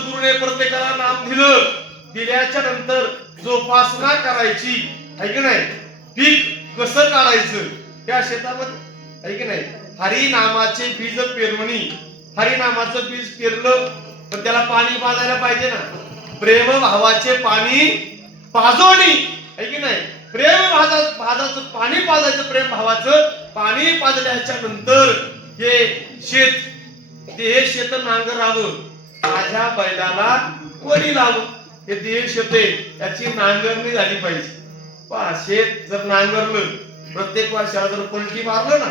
सद्गुरूने प्रत्येकाला नाम दिलं, दिल्याच्या नंतर जोपासना करायची आहे की नाही, पीक कसं काढायचं त्या शेतामध्ये आहे की नाही. हरी नामाचे बीज पेरवणी, हरी नामाचं बीज पेरलं पण त्याला पाणी पाजायला पाहिजे ना. प्रेम भावाचे पाणी पाजवणी आहे की नाही. प्रेम भावाचं पाणी पाजायचं, प्रेम भावाचं पाणी पाजल्याच्या नंतर हे शेत नांगरावं, माझ्या बैलाला कोणी लावं, हे देह शेत आहे त्याची नांगरणी झाली पाहिजे. शेत जर नांगरलं, प्रत्येक वर्षाला जर पलटी मारलं ना